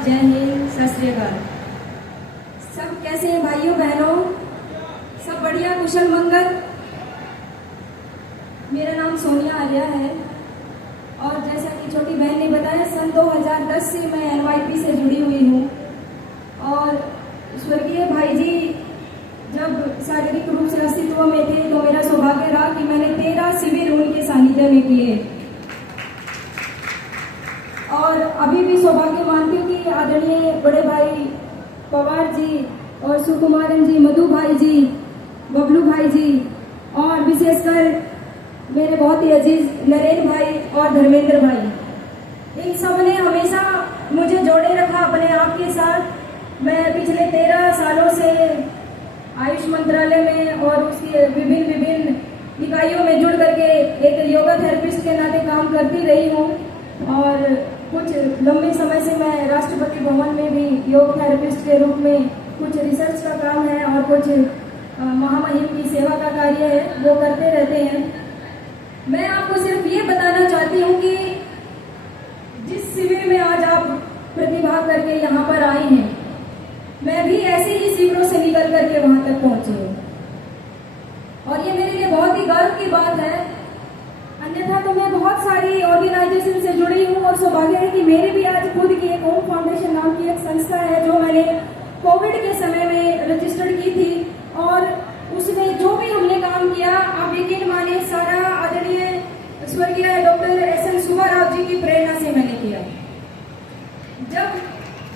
जय हिंद, सत श्री अकाल। सब कैसे हैं भाइयों बहनों? सब बढ़िया, कुशल मंगल। मेरा नाम सोनिया आर्या है और जैसा कि छोटी बहन ने बताया, सन 2010 से मैं NYP से जुड़ी हुई हूँ। और स्वर्गीय भाई जी जब शारीरिक रूप से अस्तित्व में थे तो मेरा सौभाग्य रहा कि मैंने 13 शिविर उनके सानिध्य में किए। और अभी भी सौभाग्य मानती हूँ कि आदरणीय बड़े भाई पवार जी और सुकुमारन जी, मधु भाई जी, बबलू भाई जी और विशेषकर मेरे बहुत ही अजीज नरेंद्र भाई और धर्मेंद्र भाई, इन सब ने हमेशा मुझे जोड़े रखा अपने आप के साथ। मैं पिछले 13 सालों से आयुष मंत्रालय में और उसकी विभिन्न इकाइयों में जुड़ करके एक योगा थेरेपिस्ट के नाते काम करती रही हूँ। और कुछ लंबे समय से मैं राष्ट्रपति भवन में भी योग थेरेपिस्ट के रूप में कुछ रिसर्च का काम है और कुछ महामहिम की सेवा का कार्य है वो करते रहते हैं। मैं आपको सिर्फ ये बताना चाहती हूँ कि जिस शिविर में आज आप प्रतिभाग करके यहाँ पर आई हैं, मैं भी ऐसे ही शिविरों से निकल करके वहां तक पहुंची हूँ और ये मेरे लिए बहुत ही गर्व की बात है। अन्यथा तो मैं बहुत सारी ऑर्गेनाइजेशन से जुड़ी हूँ और सौभाग्य है कि मेरी भी आज खुद की एक ओम फाउंडेशन नाम की एक संस्था है जो मैंने कोविड के समय में रजिस्टर्ड की थी। और उसमें जो भी हमने काम किया, आप यकीन माने, सारा आदरणीय स्वर्गीय डॉक्टर SN सुब्बाराव जी की प्रेरणा से मैंने किया। जब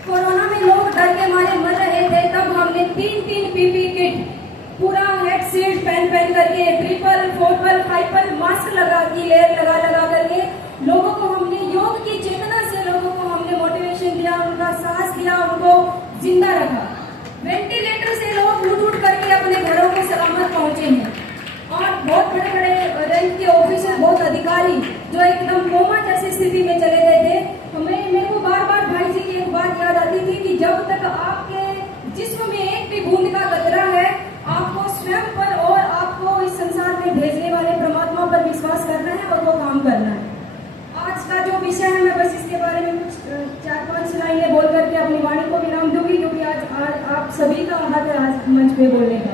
कोरोना में लोग डर के मारे मर रहे थे तब हमने 3 PP किट, पूरा हेड शील्ड पहन करके, ट्रिपल, 4पल, 5पल मास्क लगा की लेयर लगा करके लोगों को हमने योग की चेतना से लोगों को हमने मोटिवेशन दिया, उनका साहस दिया, उनको जिंदा रखा। वेंटिलेटर से लोग उठ करके अपने घरों को सलामत पहुंचे हैं। और बहुत बड़े बड़े रैंक के ऑफिसर, बहुत अधिकारी जो एकदम कोमा जैसी स्थिति में चले गए थे। मेरे को बार बार भाई जी की एक बात याद आती थी कि जब तक आपके जिस्म में एक भी बूंद का कतरा है, आपको स्वयं पर और आपको इस संसार में भेजने वाले परमात्मा पर विश्वास करना है और वो काम करना है। आज का जो विषय है, मैं बस इसके बारे में कुछ 4-5 लाइनें बोल करके अपनी वाणी को विराम दूंगी, क्योंकि आज आप सभी का हक है आज मंच पे बोलने का।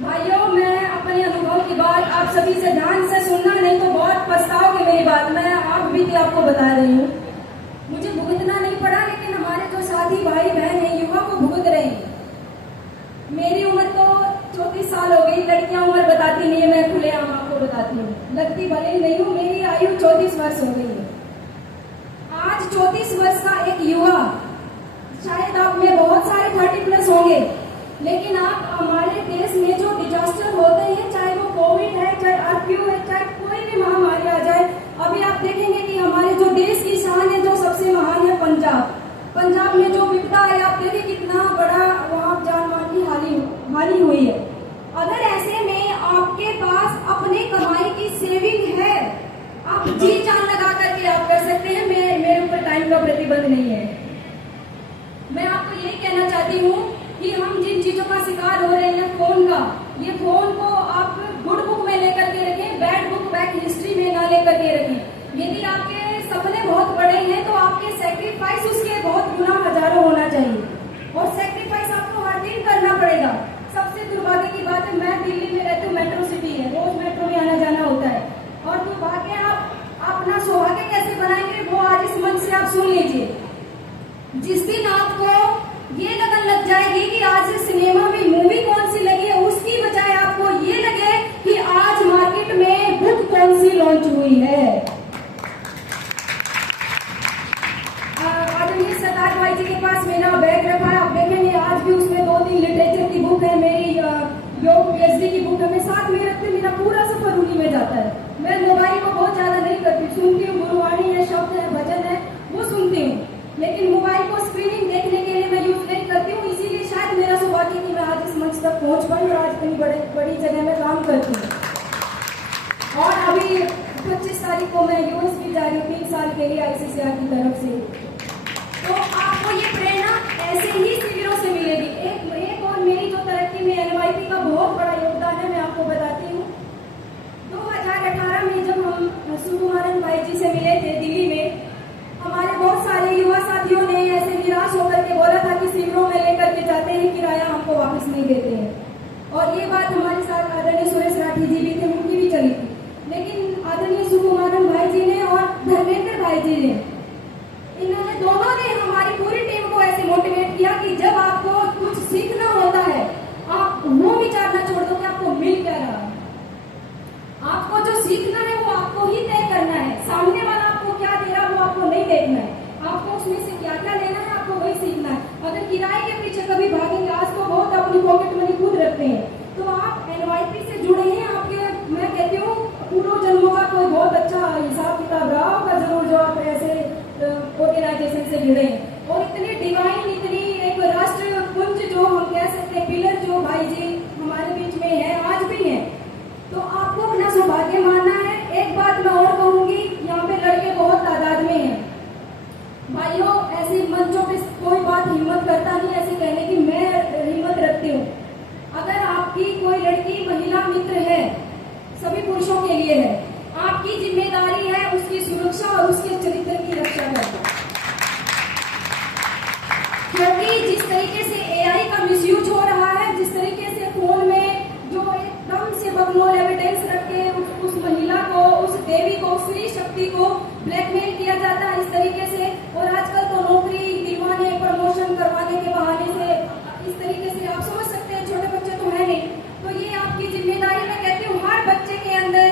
भाइयों, मैं अपने अनुभव की बात आप सभी से ध्यान से सुनना, नहीं तो बहुत पछताओगे मेरी बात। मैं आप भी आपको बता रही हूँ, मुझे भुगतना नहीं पड़ा, लेकिन हमारे जो साथी भाई बहन है युवा को भुगत रहे हैं। मेरी उम्र तो 34 साल हो गई, लड़कियां उम्र बताती नहीं है, मैं खुलेआम आपको बताती हूँ। लगती भले ही नहीं हूँ, मेरी आयु 34 वर्ष हो गई है। आज 34 वर्ष का एक युवा, शायद आप में बहुत सारे 30+ होंगे, लेकिन आप हमारे देश में जो डिजास्टर होते हैं, चाहे वो कोविड है, चाहे RQ है, चाहे कोई भी महामारी आ जाए, अभी आप देखेंगे कि हमारे जो देश की शान है, जो सबसे महान है पंजाब में जो विपदा है, आप देखिए कितना बड़ा वहाँ जान-माल की हानि हुई है। अगर ऐसे में आपके पास अपने कमाई की सेविंग है, आप जी जान लगा करके आप कर सकते हैं। मेरे ऊपर टाइम का प्रतिबंध नहीं है। मैं आपको ये कहना चाहती हूँ कि हम जिन चीजों का शिकार हो रहे हैं, फोन का, ये फोन को आप गुड बुक में लेकर के रखें, बैड बुक बैक हिस्ट्री में ना लेकर के रखें। यदि आपके सपने बहुत बड़े हैं तो आपके सैक्रिफाइस उसके बहुत गुना हजारों होना चाहिए और सैक्रिफाइस आपको हर दिन करना पड़ेगा। सबसे दुर्भाग्य की बात है, मैं दिल्ली में रहती हूँ, मेट्रो सिटी है, रोज मेट्रो में आना जाना होता है। और दुर्भाग्य आप अपना सौभाग्य कैसे बनाएंगे वो आज इस मंच से आप सुन लीजिए। जिस दिन आपको ये लगन लग जाएगी कि आज सिनेमा में मूवी कौन सी लगी है, उसकी बजाय आपको ये लगे कि आज मार्केट में बुक कौन सी लॉन्च हुई है। सरदार भाई जी के पास मेरा बैग रखा है, आप देखेंगे आज भी उसमें 2-3 लिटरेचर की बुक है, मेरी योग PhD की बुक है। मैं साथ में रखते मेरा पूरा सफर उन्हीं में जाता है। मैं मोबाइल को बहुत ज्यादा नहीं करती, सुनती हूँ, गुरुवाणी है, शब्द है, भजन है, वो सुनती हूँ, लेकिन मोबाइल को स्क्रीनिंग देखने के लिए मैं यूज नहीं करती हूँ। इसीलिए शायद मेरा सौभाग्य कि मैं आज इस मंच तक पहुंच पाई और आज इतनी बड़ी जगह में काम करती हूँ। और अभी 25 तारीख को मैं US भी जा रही हूँ 3 साल के लिए ICCR की तरफ से। तो आपको ये प्रेरणा ऐसे ही शिविरों से मिलेगी। एक और मेरी जो तरक्की में NYP का बहुत बड़ा योगदान है, मैं आपको बताती हूँ। 2018 में जब हम सुकुमारन भाई जी से मिले थे दिल्ली में, हमारे बहुत सारे युवा साथियों ने जब आपको कुछ सीखना होता है, आप वो विचारना छोड़ दो कि आपको मिल क्या रहा है। आपको जो सीखना है वो आपको ही तय करना है। सामने वाला आपको क्या दे रहा है वो आपको नहीं देखना है। आपको उसमें से क्या क्या लेना है, आपको वही सीखना है। अगर किराए के पीछे कभी भागेंगे, आज तो बहुत अपनी पॉकेट मनी खुद रखते हैं, तो आप NYP से जुड़े हैं, आपके मैं कहती हूँ पूर्व जन्मों का कोई बहुत अच्छा हिसाब किताब रहा होगा जरूर, जो आप ऐसे ऑर्गेनाइजेशन से जुड़े हैं। और इतनी डिवाइन, इतनी एक राष्ट्रीय पुंज जो हम कह सकते हैं, पिलर जो भाई जी हमारे बीच में है, आज भी है, तो आपको अपना सौभाग्य मानना है। एक बात मैं और कहूंगी, यहाँ पे लड़के बहुत तादाद में हैं भाइयों। ऐसी मंचों पे कोई बात हिम्मत करता नहीं ऐसे कहने की, मैं हिम्मत रखती हूँ। अगर आपकी कोई लड़की महिला मित्र है, सभी पुरुषों के लिए है, आपकी जिम्मेदारी है उसकी सुरक्षा और उसके चरित्र की रक्षा करना। क्योंकि जिस तरीके से AI का मिसयूज हो रहा है, जिस तरीके से फोन में जो एकदम से बगलोल एविडेंस रख के उस महिला को, उस देवी को, स्त्री शक्ति को ब्लैकमेल किया जाता है इस तरीके से। और आजकल तो नौकरी दिलवाने, प्रमोशन करवाने के बहाने से इस तरीके से आप समझ सकते हैं, छोटे बच्चे तो है नहीं। तो ये आपकी जिम्मेदारी, मैं कहती हूँ हर बच्चे के अंदर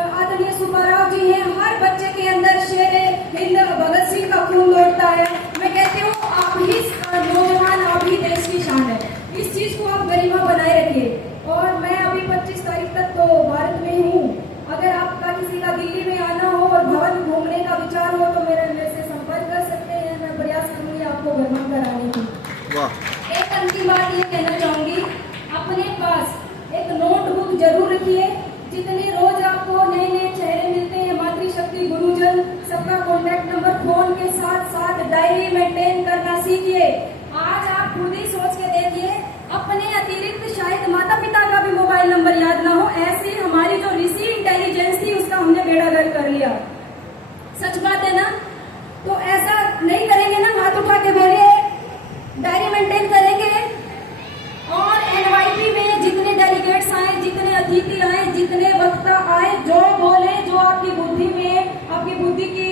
आदरणीय सुब्बाराव जी हैं, हर बच्चे के अंदर शेरे हिंद भगत सिंह का खून दौड़ता है। मैं कहती हूँ आप ही नौजवान, आप ही देश की शान है। इस चीज को आप गरिमा बनाए रखिए। और मैं अभी 25 तारीख तक तो भारत में हूँ। अगर आपका किसी का दिल्ली में आना हो और भवन घूमने का विचार हो तो मेरे से संपर्क कर सकते हैं। मैं प्रयास करूंगी आपको भ्रमण कराने की। एक अंतिम बात ये कहना चाहूंगी, अपने पास एक नोटबुक जरूर रखिए। जितने रोज आपको नए नए चेहरे मिलते हैं, मातृशक्ति, गुरुजन, सबका कॉन्टैक्ट नंबर फोन के साथ साथ डायरी मेंटेन करना सीखिए। आज आप खुद ही सोच के देखिए, अपने अतिरिक्त शायद माता पिता का भी मोबाइल नंबर याद ना हो। ऐसी हमारी जो ऋषि इंटेलिजेंस थी उसका हमने बेड़ागर्क कर लिया। सच बात है ना? तो ऐसा नहीं करेंगे ना, हाथ उठा के बोलिए, डायरी मेंटेन करेंगे। और NYP में जितने डेलीगेट्स आए, जितने अतिथि आए, जितने वक्ता आए, जो बोले, जो आपकी बुद्धि में, आपकी बुद्धि की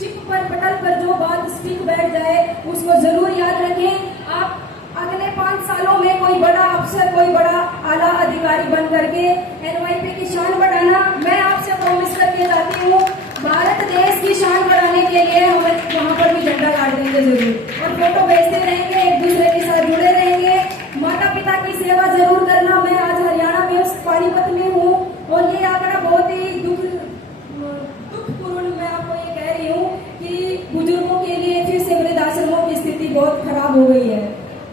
चिप पर, पटल पर जो बात स्टिक बैठ जाए, उसको जरूर याद रखें। आप अगले 5 सालों में कोई बड़ा अफसर, कोई बड़ा आला अधिकारी बन करके NYP की शान बढ़ाना। मैं आपसे प्रॉमिस करके जाती हूँ, भारत देश की शान बढ़ाने के लिए हम वहाँ पर भी झंडा गाड़ देंगे जरूर, और फोटो भेजते रहेंगे, एक दूसरे के साथ जुड़े रहेंगे। माता पिता की सेवा जरूर करना। मैं आज हरियाणा में पानीपत में हूँ और ये आंकड़ा बहुत ही दुखपूर्ण मैं आपको ये कह रही हूँ कि बुजुर्गों के लिए फिर से वृद्धाश्रमों की स्थिति बहुत खराब हो गई है।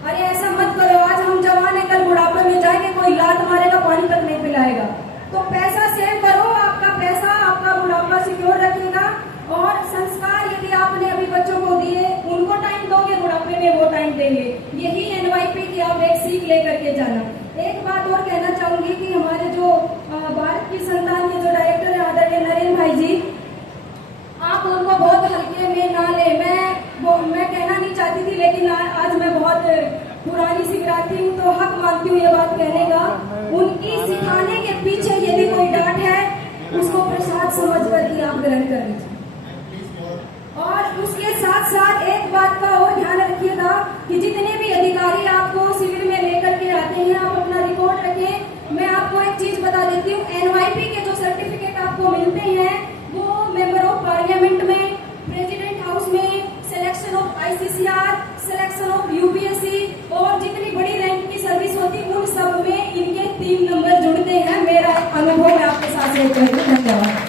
अरे ऐसा मत करो, आज हम जवान है, कल बुढ़ापे में जाएंगे, कोई लात मारेगा, पानी तक नहीं पिलाएगा। तो पैसा सेव करो, आपका पैसा आपका बुढ़ापा सिक्योर रखेगा। और संस्कार यदि आपने अभी बच्चों को दिए, उनको टाइम दोगे, बुढ़ापे में वो टाइम देंगे। यही NYP की आप एक सीख लेकर के जाना। एक बात और कहना चाहूंगी कि हमारे जो भारत की संतान के जो डायरेक्टर है आदरणीय नरेंद्र भाई जी, आप उनको बहुत हल्के में ना ले। मैं कहना नहीं चाहती थी, लेकिन आज मैं बहुत पुरानी सिखाती हूँ तो हक मानती हूँ ये बात कहने का। उनकी सिखाने के पीछे यदि कोई डांट है, उसको प्रसाद समझ करके आप ग्रहण कर लीजिए। और उसके साथ साथ एक बात का और ध्यान रखिएगा कि जितने भी अधिकारी आपको शिविर में लेकर के आते हैं, आप अपना रिकॉर्ड रखें। मैं आपको एक चीज बता देती हूँ, NYP के जो सर्टिफिकेट आपको मिलते हैं वो मेंबर ऑफ पार्लियामेंट में, प्रेसिडेंट हाउस में, selection of ICCR, selection of UPSC और जितनी बड़ी रैंक की सर्विस होती, उन सब में इनके 3 नंबर जुड़ते हैं। मेरा अनुभव मैं आपके साथ शेयर करूंगा। धन्यवाद।